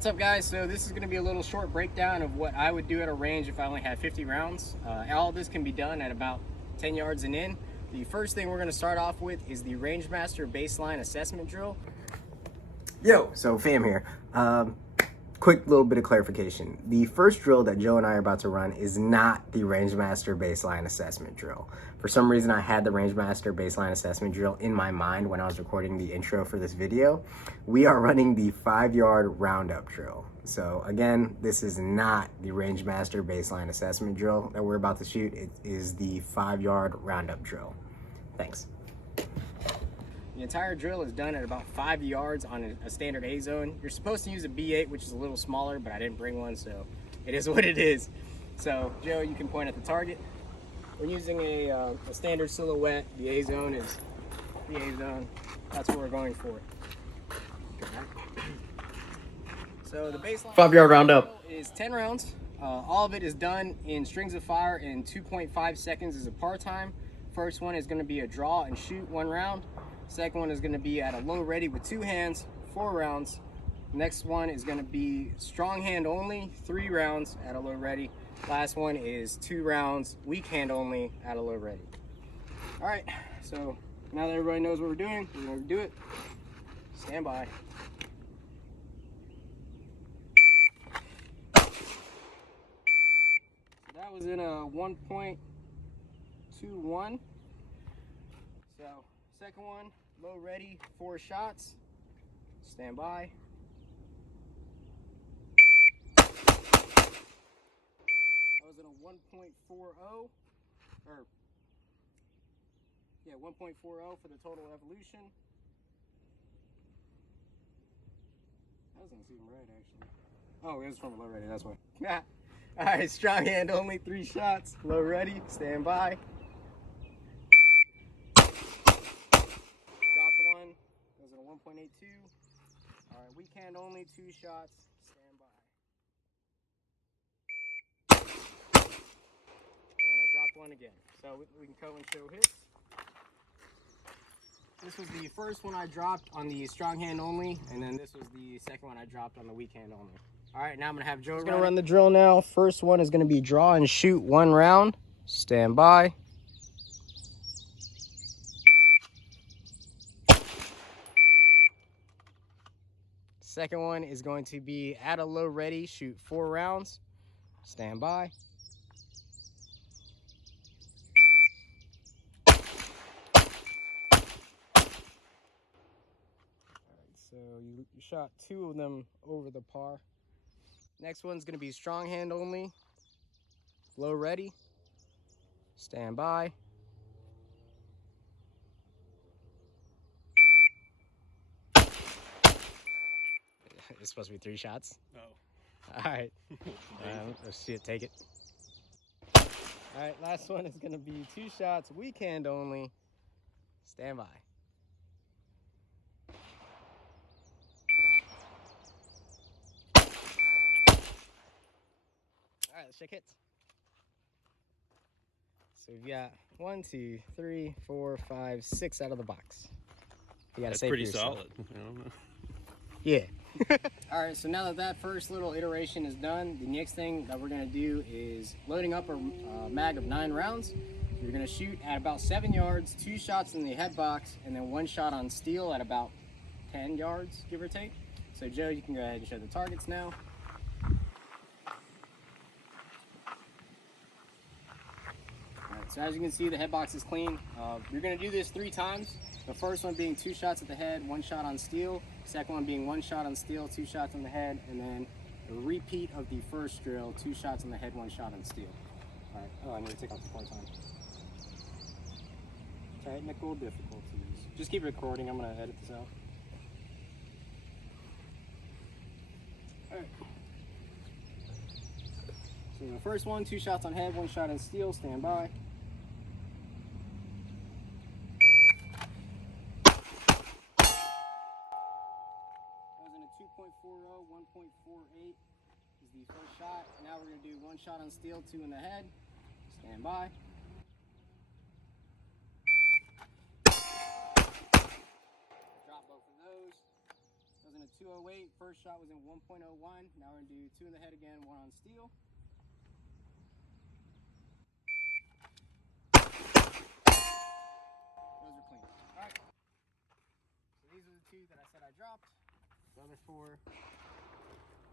What's up, guys? So this is going to be a little short breakdown of what I would do at a range if I only had 50 rounds. All of this can be done at about 10 yards and in. The first thing we're going to start off with is the Rangemaster baseline assessment drill. Yo, so fam here. Quick little bit of clarification. The first drill that Joe and I are about to run is not the Rangemaster baseline assessment drill. For some reason, I had the Rangemaster baseline assessment drill in my mind when I was recording the intro for this video. We are running the 5-yard roundup drill. So again, this is not the Rangemaster baseline assessment drill that we're about to shoot. It is the 5-yard roundup drill. Thanks. The entire drill is done at about 5 yards on a standard A zone. You're supposed to use a B8, which is a little smaller, but I didn't bring one, so it is what it is. So, Joe, you can point at the target. We're using a standard silhouette. The A zone is the A zone. That's what we're going for. So the baseline 5-yard roundup is 10 rounds. All of it is done in strings of fire in 2.5 seconds as a par time. First one is going to be a draw and shoot 1 round. Second one is going to be at a low ready with 2 hands, 4 rounds. Next one is going to be strong hand only, 3 rounds at a low ready. Last one is 2 rounds, weak hand only at a low ready. All right, so now that everybody knows what we're doing, we're going to do it. Stand by. That was in a 1.21. So second one, low ready, 4 shots. Stand by. That was in a 1.40, or yeah, 1.40 for the total evolution. That doesn't seem right, actually. Oh, it was from low ready, that's why. All right, strong hand only, 3 shots. Low ready, stand by. Dropped one, goes in a 1.82. All right, weak hand only, 2 shots, stand by. And I dropped one again. So we can go and show hits. This was the first one I dropped on the strong hand only, and then this was the second one I dropped on the weak hand only. All right, now I'm gonna have Joe run the drill now. First one is gonna be draw and shoot 1 round. Stand by. Second one is going to be at a low ready, shoot 4 rounds. Stand by. So you shot 2 of them over the par. Next one's gonna be strong hand only, low ready, stand by. It's supposed to be 3 shots. Oh. All right, let's see it, take it. All right, last one is gonna be 2 shots, weak hand only, stand by. All right, let's check hits. So we've got 1, 2, 3, 4, 5, 6 out of the box. You gotta That's say pretty solid. I don't know. Yeah. All right, so now that that first little iteration is done, the next thing that we're gonna do is loading up a mag of 9 rounds. You're gonna shoot at about 7 yards, 2 shots in the head box, and then 1 shot on steel at about 10 yards, give or take. So Joe, you can go ahead and show the targets now. So as you can see, the head box is clean. You're gonna do this 3 times. The first one being 2 shots at the head, 1 shot on steel. Second one being 1 shot on steel, 2 shots on the head, and then a repeat of the first drill, 2 shots on the head, 1 shot on steel. All right, oh, I need to take off the part time. Technical difficulties. Just keep recording, I'm gonna edit this out. All right. So the first one, 2 shots on head, 1 shot on steel, stand by. That was in a 2.40, 1.48 is the first shot. Now we're gonna do 1 shot on steel, 2 in the head, stand by. Drop both of those. That was in a 208. First shot was in 1.01. Now we're gonna do 2 in the head again, 1 on steel. Those are clean. All right. So these are the 2 that I said I dropped. The other 4.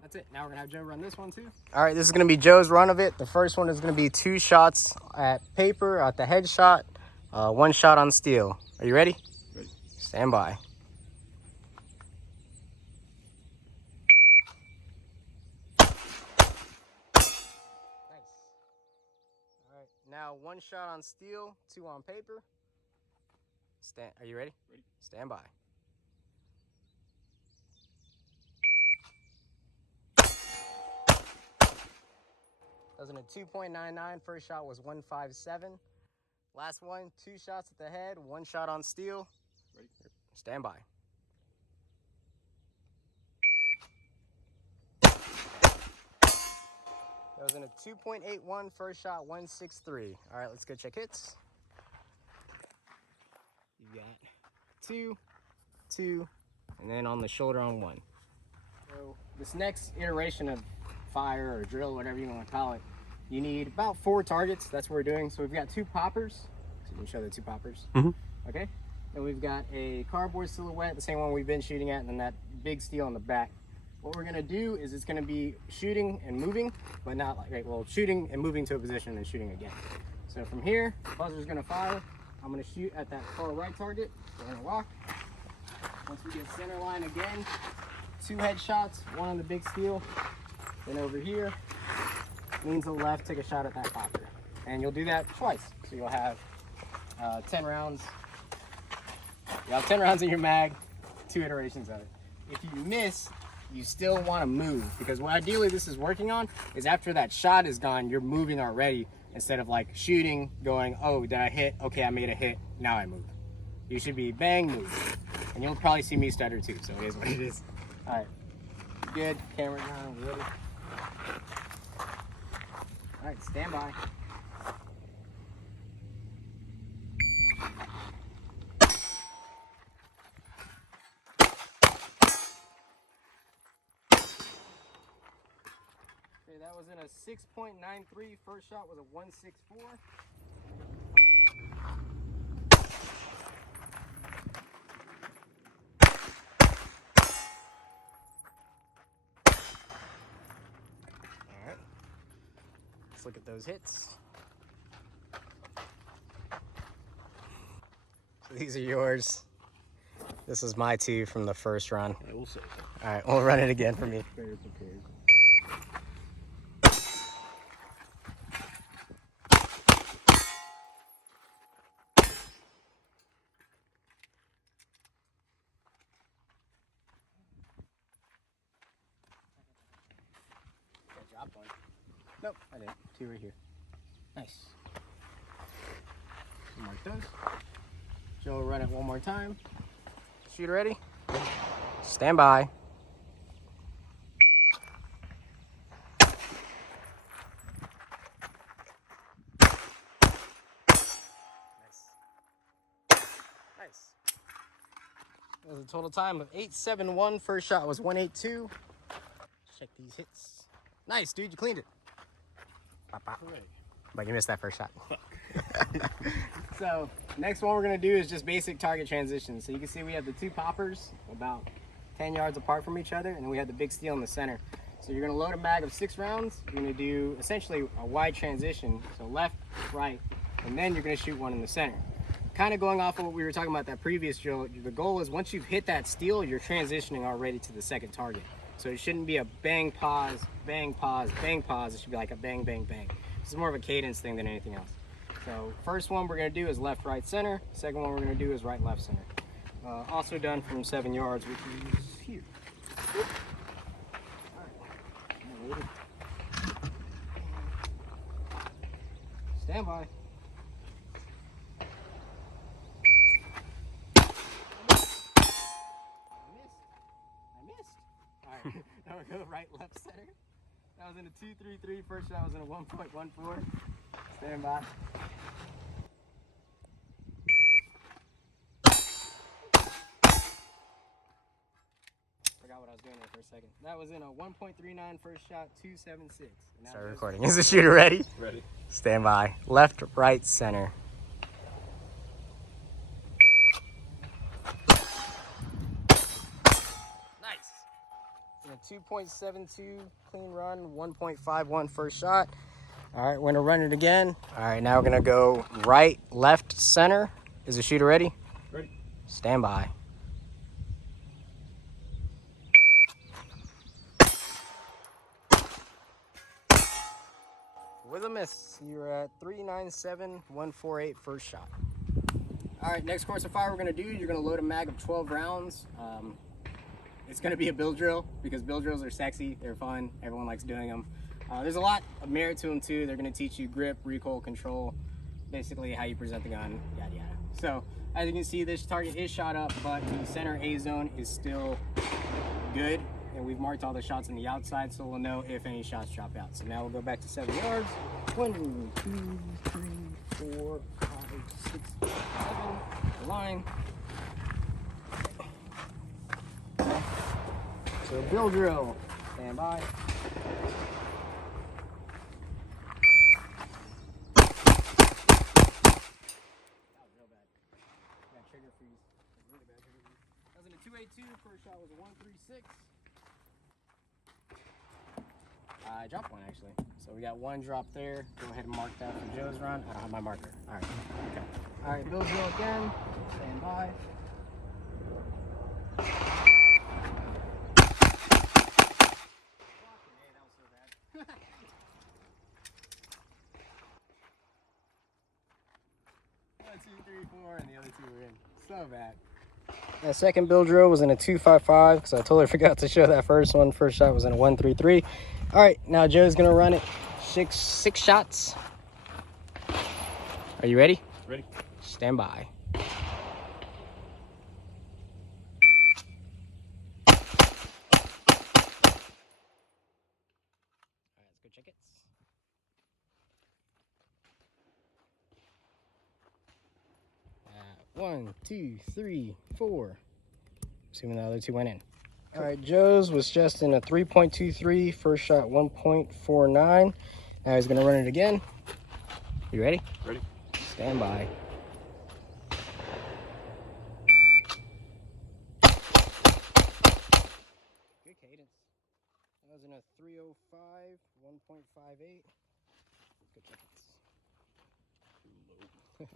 That's it. Now we're gonna have Joe run this one too. All right, this is gonna be Joe's run of it. The first one is gonna be 2 shots at paper at the head shot, 1 shot on steel. Are you ready? Ready. Stand by. Nice. All right, now 1 shot on steel, 2 on paper. Are you ready? Ready. Stand by. That was in a 2.99. First shot was 157. Last one, 2 shots at the head, 1 shot on steel. Ready. Stand by. That was in a 2.81. First shot, 163. All right, let's go check hits. You got 2, 2, and then on the shoulder on 1. So this next iteration of fire or drill, whatever you want to call it, you need about 4 targets. That's what we're doing. So we've got 2 poppers. So you can show the 2 poppers. Okay. And we've got a cardboard silhouette, the same one we've been shooting at, and then that big steel on the back. What we're gonna do is it's gonna be shooting and moving, but not like, right, well, shooting and moving to a position and then shooting again. So from here, the buzzer's gonna fire. I'm gonna shoot at that far right target. We're gonna walk. Once we get center line again, 2 headshots, 1 on the big steel. Then over here, lean to the left, take a shot at that popper. And you'll do that twice. So you'll have 10 rounds. You'll have 10 rounds in your mag, 2 iterations of it. If you miss, you still want to move, because what ideally this is working on is after that shot is gone, you're moving already, instead of like shooting, going, oh, did I hit? Okay, I made a hit, now I move. You should be bang, move. And you'll probably see me stutter too, so it is what it is. All right, good, camera down, ready. All right, stand by. Okay, that was in a 6.93. First shot was a 164. All right. Let's look at those hits. So these are yours. This is my 2 from the first run. I will say so. All right, we'll run it again for me. Very prepared. I dropped one. Nope, I didn't. 2 right here. Nice. Mark those. Joe will run it one more time. Shooter ready? Stand by. Nice. Nice. That was a total time of 8.71. First shot was 182. Check these hits. Nice, dude. You cleaned it. Pop, pop. Hooray. But you missed that first shot. So next one we're gonna do is just basic target transitions. So you can see we have the 2 poppers about 10 yards apart from each other, and then we have the big steel in the center. So you're gonna load a mag of 6 rounds. You're gonna do essentially a wide transition, so left, right, and then you're gonna shoot 1 in the center. Kind of going off of what we were talking about that previous drill, the goal is once you've hit that steel, you're transitioning already to the second target. So it shouldn't be a bang, pause, bang, pause, bang, pause. It should be like a bang, bang, bang. This is more of a cadence thing than anything else. So first one we're gonna do is left, right, center. Second one we're gonna do is right, left, center. Also done from 7 yards, which is here. All right. Stand by. I missed. All right, now we'll go right, left, center. That was in a 2.33. First shot was in a 1.14. Stand by. forgot what I was doing there for a second. That was in a 1.39 first shot, 276. Start recording. Is the shooter ready? Ready. Stand by. Left, right, center. Nice. In a 2.72 clean run, 1.51 first shot. All right, we're gonna run it again. All right, now we're gonna go right, left, center. Is the shooter ready? Ready. Stand by. With a miss, you're at 397, 148 first shot. All right, next course of fire we're gonna do, you're gonna load a mag of 12 rounds. It's gonna be a bill drill because bill drills are sexy, they're fun, everyone likes doing them. There's a lot of merit to them too. They're gonna teach you grip, recoil, control, basically how you present the gun, yada yada. So as you can see, this target is shot up, but the center A zone is still good. And we've marked all the shots on the outside, so we'll know if any shots drop out. So now we'll go back to 7 yards. 1, 2, 3, 4, 5, 6, 7. The line. So bill drill. Stand by. That was real bad. Got trigger freeze. That was really bad trigger freeze. That was in a 282. First shot was a 136. I dropped one actually. So we got one drop there. Go ahead and mark that for Joe's run. I don't have my marker. All right. Okay. All right, bill drill again. Stand by. Hey, that was so bad. 1, 2, 3, 4, and the other two were in. So bad. That second bill drill was in a 255 because I totally forgot to show that first one. First shot was in a 133. All right, now Joe's gonna run it six shots. Are you ready? Ready. Stand by. All right, let's go check it. 1, 2, 3, 4. Assuming the other two went in. All right, Joe's was just in a 3.23. First shot 1.49. Now he's gonna run it again. You ready? Ready. Stand by. Good cadence. That was in a 305, 1.58. Good check it.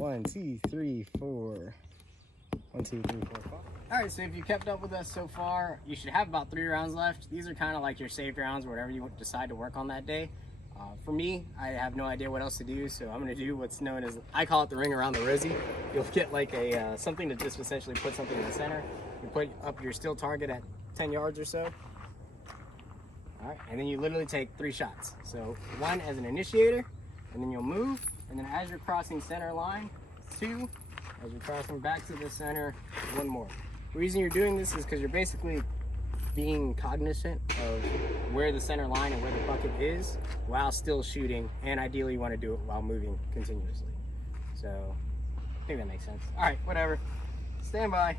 1, 2, 3, 4. 1, 2, 3, 4, 5. All right, so if you kept up with us so far, you should have about 3 rounds left. These are kind of like your saved rounds, whatever you decide to work on that day. For me, I have no idea what else to do, so I'm gonna do what's known as, I call it the ring around the rosie. You'll get like a something to just essentially put something in the center. You put up your still target at 10 yards or so. All right, and then you literally take 3 shots. So 1 as an initiator, and then you'll move, and then as you're crossing center line, 2. As you're crossing back to the center, 1 more. The reason you're doing this is because you're basically being cognizant of where the center line and where the bucket is while still shooting, and ideally you want to do it while moving continuously. So I think that makes sense. All right, whatever. Stand by.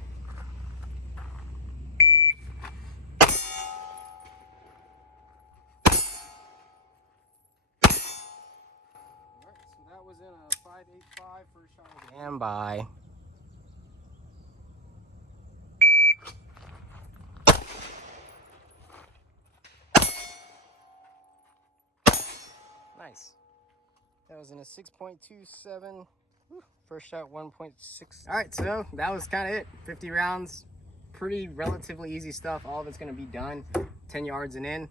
That was in a 5.85 first shot. Stand by. Nice. That was in a 6.27. First shot 1.6. All right, so that was kind of it. 50 rounds, pretty relatively easy stuff. All of it's gonna be done 10 yards and in.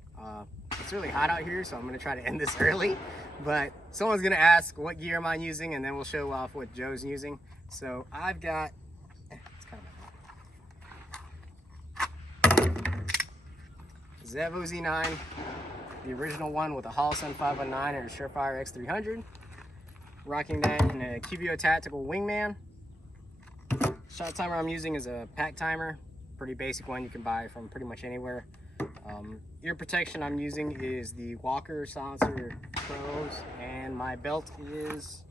It's really hot out here, so I'm gonna try to end this early. But someone's gonna ask what gear am I using, and then we'll show off what Joe's using. So I've got, it's kind of Zevo Z9, the original one with a Holosun 519 and a Surefire X300. Rocking that in a QBO Tactical Wingman. Shot timer I'm using is a pack timer, pretty basic one you can buy from pretty much anywhere. Ear protection I'm using is the Walker Silencer Pros, and my belt is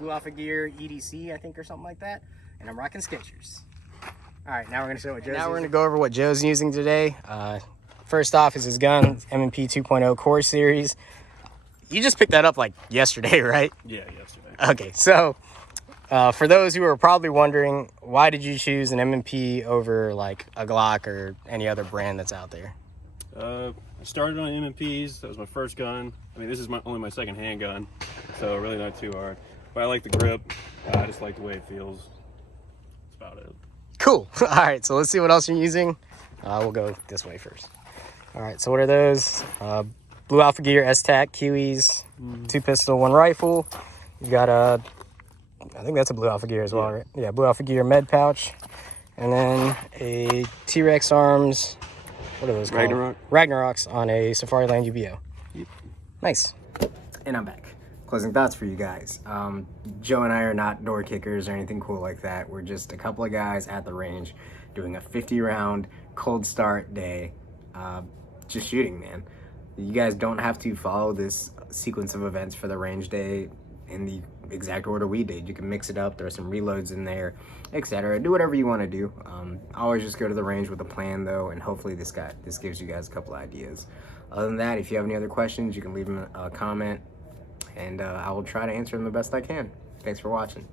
Blue Alpha Gear EDC, I think, or something like that. And I'm rocking Skechers. All right, now we're gonna show what Joe's. Now we're gonna go over what Joe's using today. First off is his gun, M&P 2.0 Core Series. You just picked that up like yesterday, right? Yeah, yesterday. Okay, so for those who are probably wondering, why did you choose an M&P over like a Glock or any other brand that's out there? I started on M&Ps. That was my first gun. I mean, this is only my second handgun, so really not too hard. But I like the grip. I just like the way it feels. That's about it. Cool. All right, so let's see what else you're using. We'll go this way first. All right, so what are those? Blue Alpha Gear S-Tac Kiwis, 2 pistol, 1 rifle. You got a, I think that's a Blue Alpha Gear as well, right? Yeah, Blue Alpha Gear med pouch. And then a T-Rex Arms, what are those called? Ragnaroks on a Safari Land UBO. Yep. Nice. And I'm back. Closing thoughts for you guys. Joe and I are not door kickers or anything cool like that. We're just a couple of guys at the range doing a 50-round cold start day. Just shooting, man. You guys don't have to follow this sequence of events for the range day in the exact order we did. You can mix it up, throw some reloads in there, etc. Do whatever you want to do. Always just go to the range with a plan though, and hopefully this gives you guys a couple ideas. Other than that, if you have any other questions, you can leave them a comment, and I will try to answer them the best I can. Thanks for watching.